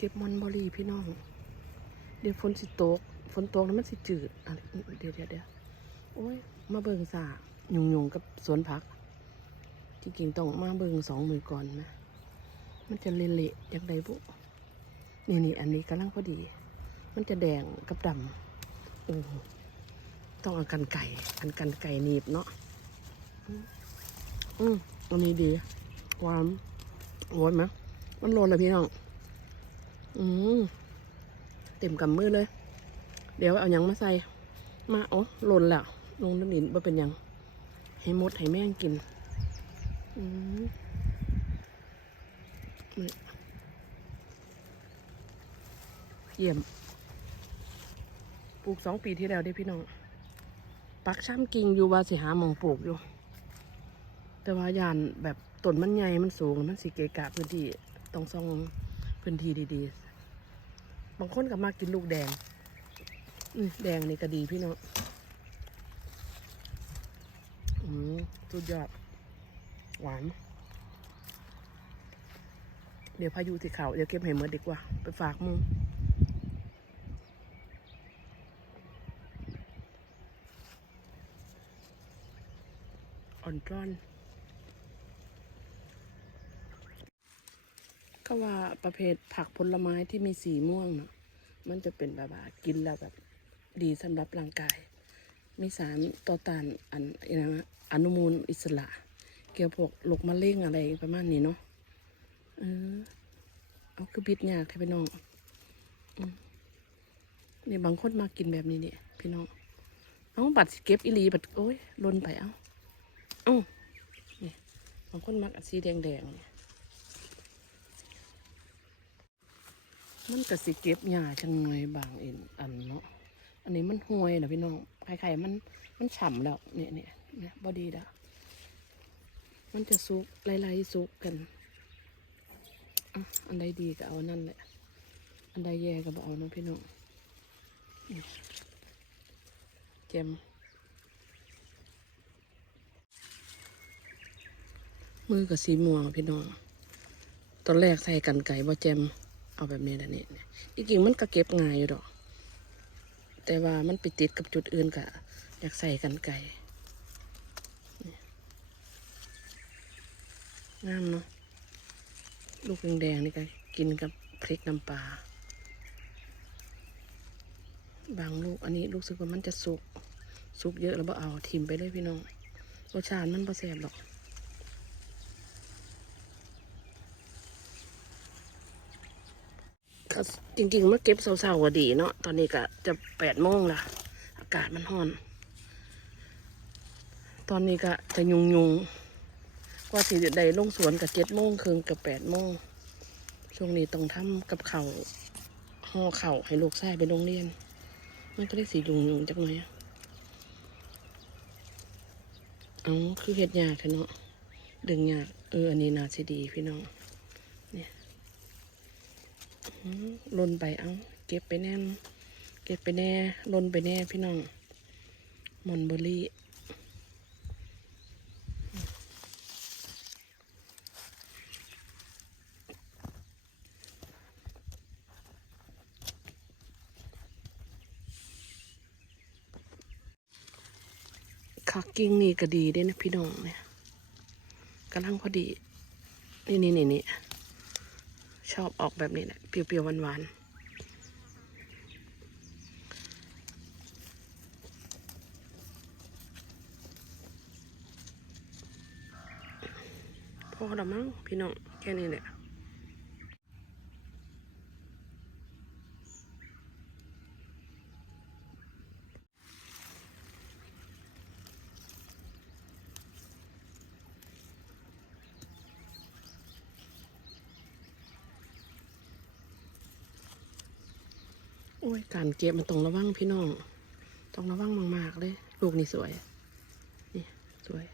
เก็บมอนบอรี่พี่น้อง เดี๋ยวฝนสิตก ฝนตกแล้วมันสิจืดอะเดี๋ยวเดี๋ยวเดี๋ยวโอ้ย มาเบิงสายุงยุงกับสวนผัก ที่จริงต้องมาเบิงสองมือก่อนนะ มันจะเละๆอย่างใดบุนี่นี่อันนี้กำลังพอดี มันจะแดงกับดำโอ้ต้องเอากันไก่อันกันไก่หนีบเนาะอืมอืมอันนี้ดีหวานหวานไหมมันโรนเลยพี่น้อง อืมเต็มกำมือเลย เดี๋ยวเอาหยังมาใส่ มาโอ้หล่นแล้วลงน้ำดินบ่เป็นยังให้มดให้แม่งกิน อืมเยี่ยม ปลูกสองปีที่แล้วได้พี่น้อง ปักช้ำกิ่งอยู่ว่าสิหามองปลูกอยู่ แต่ว่ายานแบบต้นมันใหญ่มันสูง มันสิเกกะพื้นที่ ต้องซ่องพื้นที่ดีๆ บางคนก็มากินลูกแดง อืแดงนี่ก็ดีพี่น้องอืมสุดยอด หวาน เดี๋ยวพายุสิเขาเดี๋ยวเก็บให้หมดดีกว่า ไปฝากมึงอ่อนจ้อน ก็ว่าประเภทผักผลไม้ที่มีสีม่วงเนาะมันจะเป็นแบบว่ากินแล้วแบบดีสำหรับร่างกาย มีสารต่อต้านอันนะอนุมูลอิสระ เกี่ยวพวกโรคมะเร็งอะไรประมาณนี้เนาะเออเอาคือบิดยากให้พี่น้องนี่บางคนมากินแบบนี้เนี่ยพี่น้องเอาบัตรเก็บอีหลีบัตรโอ้ยลนไปเอาเอานี่บางคนมักอันสีแดงแดงเนี่ย มันก็สิเก็บหญ้าจังหน่อยบางเอ็นอันเนาะอันนี้มันห่วยนะพี่น้องไข่ๆมันมันฉ่ำแล้วเนี่ยเนี่ยเนี่ยบอดีแล้วมันจะซุกไล่ๆซุกกันอะอันใดดีก็เอานั่นแหละ อันใดแย่ก็บอเอานะพี่น้องเจมมือกับสีม่วงพี่น้อง ตอนแรกใส่กันไก่บ่เจม เอาแบบนี้แหละนี่เนี่ยจริงๆมันก็เก็บง่ายอยู่ดอก แต่ว่ามันไปติดกับจุดอื่นกะอยากใส่กันไก่นี่งามเนาะลูกแดงๆนี่ก็กินกับพริกน้ำปลาบางลูกอันนี้รู้สึกว่ามันจะสุก สุกเยอะแล้วบ่เอาทิมไปเลยพี่น้องรสชาติมันบ่แซ่บหรอก ก็จริงๆเมื่อเก็บเสาๆก็ดีเนาะตอนนี้ก็จะแปดโมงละอากาศมันร้อน ตอนนี้ก็จะยุงยุงกว่าสิได้ลงสวนกับเจ็ดโมงครึ่งกับแปดโมงช่วงนี้ต้องทำกับเขาห่อเข่าให้ลูกชายไปโรงเรียน มันก็ได้สียุงยุงจักหน่อยอะเอาคือเห็ดยากเนาะดึงยากเอออันนี้น่าสิดีพี่น้องอืม ลนไปเอาเก็บไปแน่เก็บไปแน่ลนไปแน่พี่น้องมอนเบอรี่คักกิ้งนี่ก็ดีด้นะพี่น้องเนี่ยกำลังพอดี นี่นี่นี่นี่ ชอบออกแบบนี้แหละเปรี้ยวๆหวานๆพอแล้วมั้งพี่น้องแค่นี้แหละ อ้ยการเก็บมันต้องระวังพี่น้อง ต้องระวังมากๆเลย ลูกนี่สวย นี่สวย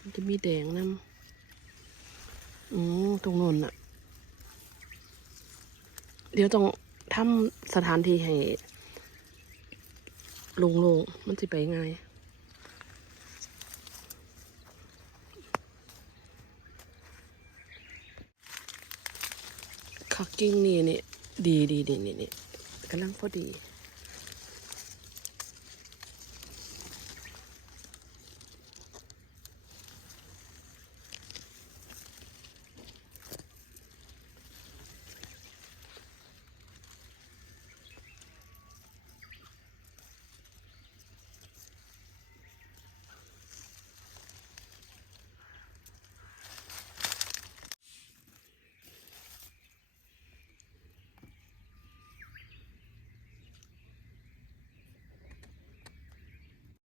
มันจะมีแดงน้ำอืมตรงโน้นอะเดี๋ยวต้องทำสถานที่ให้โลงมันจะไปง่ายคักกิ้งนี่นี่ดีดีดีนี่นี่ กำลังพอดี